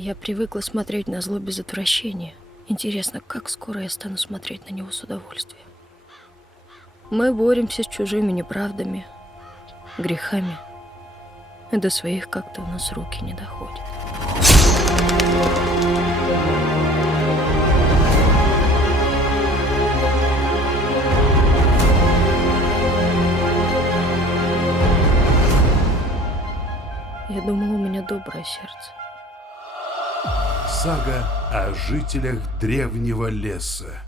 Я привыкла смотреть на зло без отвращения. Интересно, как скоро я стану смотреть на него с удовольствием? Мы боремся с чужими неправдами, грехами. И до своих как-то у нас руки не доходят. Я думала, у меня доброе сердце. Сага о жителях древнего леса.